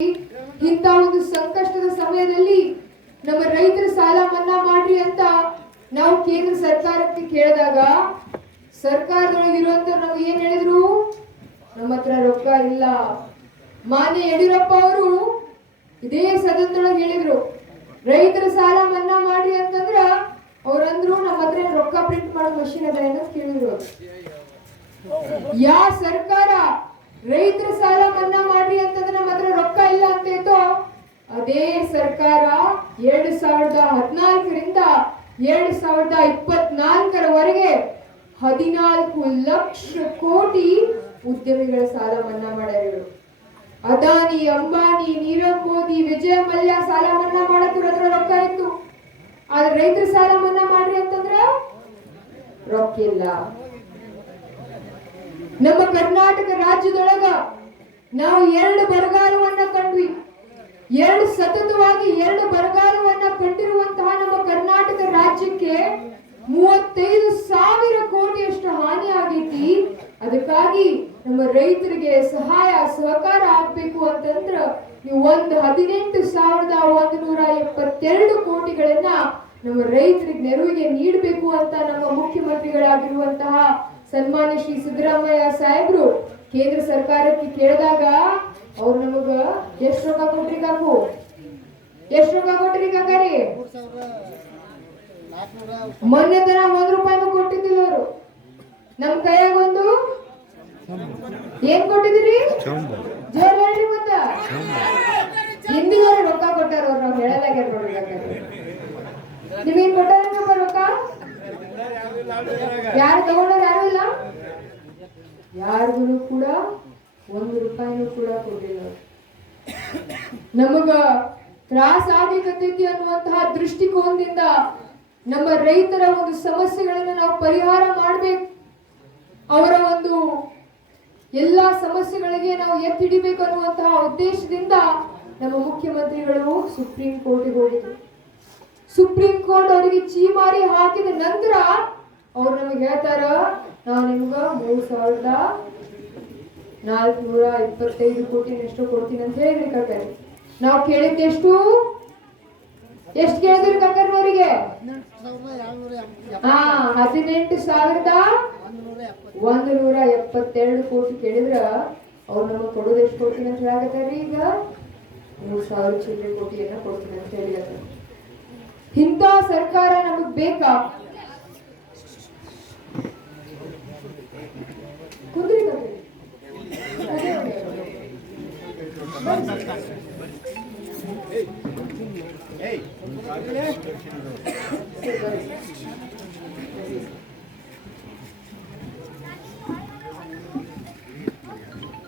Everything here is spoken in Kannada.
ಇಂಥ ಒಂದು ಸಂಕಷ್ಟದ ಸಮಯದಲ್ಲಿ ನಮ್ಮ ರೈತರ ಸಾಲ ಮನ್ನಾ ಮಾಡ್ರಿ ಅಂತ ನಾವು ಕೇಂದ್ರ ಸರ್ಕಾರಕ್ಕೆ ಕೇಳಿದಾಗ ಸರ್ಕಾರದೊಳಗಿರುವಂತ ನಾವು ಏನ್ ಹೇಳಿದ್ರು, ನಮ್ಮ ಹತ್ರ ರೊಕ್ಕ ಇಲ್ಲ. ಮಾನ್ಯ ಯಡಿಯೂರಪ್ಪ ಅವರು ಇದೇ ಸದನದೊಳಗೆ ಹೇಳಿದ್ರು, ರೈತರ ಸಾಲ ಮನ್ನಾ ಮಾಡ್ರಿ ಅಂತಂದ್ರ ಅವ್ರಂದ್ರು ನಮ್ಮ ಹತ್ರ ರೊಕ್ಕ ಪ್ರಿಂಟ್ ಮಾಡೋ ಮಷೀನ್ ಅದ ಏನಂತ ಕೇಳಿದ್ರು. ಯಾ ಸರ್ಕಾರ ರೈತರ ಸಾಲ ಮನ್ನಾ ಮಾಡ್ರಿ ಅಂತಂದ್ರೆ ನಮ್ಮ ಹತ್ರ ರೊಕ್ಕ ಇಲ್ಲ ಅಂತ ಇತ್ತು, ಅದೇ ಸರ್ಕಾರ 2014ರಿಂದ 2024ರವರೆಗೆ 14 ಲಕ್ಷ ಕೋಟಿ ಉದ್ಯಮಿಗಳ ಸಾಲ ಮನ್ನಾ ಮಾಡ್ಯಾರ. ಅದಾನಿ, ಅಂಬಾನಿ, ನೀರವ್ ಮೋದಿ, ವಿಜಯ ಮಲ್ಯ ಸಾಲ ಮನ್ನಾ ಮಾಡಕ್ಕೆ ಹತ್ರ ರೊಕ್ಕ ಇತ್ತು. ಆದ್ರೆ ರೈತರ ಸಾಲ ಮನ್ನಾ ಮಾಡ್ರಿ ಅಂತಂದ್ರ ರೊಕ್ಕ ಇಲ್ಲ. ನಮ್ಮ ಕರ್ನಾಟಕ ರಾಜ್ಯದೊಳಗ ನಾವು 2 ಬರಗಾಲವನ್ನ ಕಂಡ್ವಿ. ಸತತವಾಗಿ 2 ಬರಗಾಲವನ್ನ ಕಂಡಿರುವಂತಹ ನಮ್ಮ ಕರ್ನಾಟಕ ರಾಜ್ಯಕ್ಕೆ 35,000 ಕೋಟಿಯಷ್ಟು ಹಾನಿ ಆಗೈತಿ. ಅದಕ್ಕಾಗಿ ನಮ್ಮ ರೈತರಿಗೆ ಸಹಾಯ ಸಹಕಾರ ಆಗ್ಬೇಕು ಅಂತಂದ್ರ ನೀವು 18,172 ಕೋಟಿಗಳನ್ನ ನಮ್ಮ ರೈತರಿಗೆ ನೆರವಿಗೆ ನೀಡಬೇಕು ಅಂತ ನಮ್ಮ ಮುಖ್ಯಮಂತ್ರಿಗಳಾಗಿರುವಂತಹ ಸನ್ಮಾನ್ಯ ಶ್ರೀ ಸಿದ್ದರಾಮಯ್ಯ ಸಾಹೇಬ್ರು ಕೇಂದ್ರ ಸರ್ಕಾರಕ್ಕೆ ಕೇಳಿದಾಗ ಅವ್ರು ನಮಗ ಎಷ್ಟು ರೊಕ್ಕ ಕೊಟ್ರಿ ಕಾಕು? ಎಷ್ಟು ರೊಕ್ಕ ಕೊಟ್ರಿ ಕಾಕಾರಿ? ಮೊನ್ನೆ ತನ 1 ರೂಪಾಯಿನೂ ಕೊಟ್ಟಿದ್ದಿಲ್ಲ ಅವರು. ನಮ್ ಕೈಯಾಗ ಒಂದು ಏನ್ ಕೊಟ್ಟಿದ್ದೀರಿ? ಜೋರ್ ಹೇಳ್ರಿ. ಮತ್ತ ಹಿಂದಿನವರು ರೊಕ್ಕ ಕೊಟ್ಟಾರ, ಅವ್ರು ನಾವು ಹೇಳಲಾಗ್ಯಾರ ನೋಡ್ರಿ ಕಾಕಾರಿ. ನಿಮಗೇನ್ ಕೊಟ್ಟಾರ ರೊಕ್ಕ? ಯಾರು ತಗೊಂಡಾರ? ಯಾರು ಇಲ್ಲ. ಯಾರಿಗೂ ಕೂಡ 1 ರೂಪಾಯಿನೂ ಕೂಡ ಕೊಟ್ಟಿಲ್ಲ. ನಮಗ ತ್ರಾಸ ಆಗತೈತಿ ಅನ್ನುವಂತಹ ದೃಷ್ಟಿಕೋನದಿಂದ ನಮ್ಮ ರೈತರ ಒಂದು ಸಮಸ್ಯೆಗಳನ್ನ ನಾವು ಪರಿಹಾರ ಮಾಡ್ಬೇಕು. ಅವರ ಒಂದು ಎಲ್ಲಾ ಸಮಸ್ಯೆಗಳಿಗೆ ನಾವು ಎತ್ತಿಡಿಬೇಕು ಅನ್ನುವಂತಹ ಉದ್ದೇಶದಿಂದ ನಮ್ಮ ಮುಖ್ಯಮಂತ್ರಿಗಳು ಸುಪ್ರೀಂ ಕೋರ್ಟ್ಗೆ ಹೋಗಿದ್ರು. ಸುಪ್ರೀಂ ಕೋರ್ಟ್ ಅವರಿಗೆ ಚೀಮಾರಿ ಹಾಕಿದ ನಂತರ ಅವ್ರು ನಮಗೆ ಹೇಳ್ತಾರ, ನಾವು ನಿಮ್ಗ 3,425 ಕೋಟಿ ಎಷ್ಟು ಕೊಡ್ತೀನಿ ಅಂತ ಹೇಳಿದ್ರಿ ಕಾಕರಿ. ನಾವು ಕೇಳಿದ್ದೆ ಎಷ್ಟು ಕೇಳಿದ್ರಿ ಕಾಕರ್ನವರಿಗೆ? 18,172 ಕೋಟಿ ಕೇಳಿದ್ರ ಅವ್ರು ನಮಗೆ ಕೊಡೋದು ಎಷ್ಟು ಕೊಡ್ತೀನಿ ಅಂತ ಹೇಳಕತ್ತಾರ್ರಿ. ಈಗ 3,000 ಚಿಲ್ಲರೆ ಕೋಟಿಯನ್ನ ಕೊಡ್ತೀನಿ ಅಂತ ಹೇಳಿಕತ್ತಾರ. ಇಂಥ ಸರ್ಕಾರ ನಮಗ್ ಬೇಕಾ? ಕುಂದ್ರಿ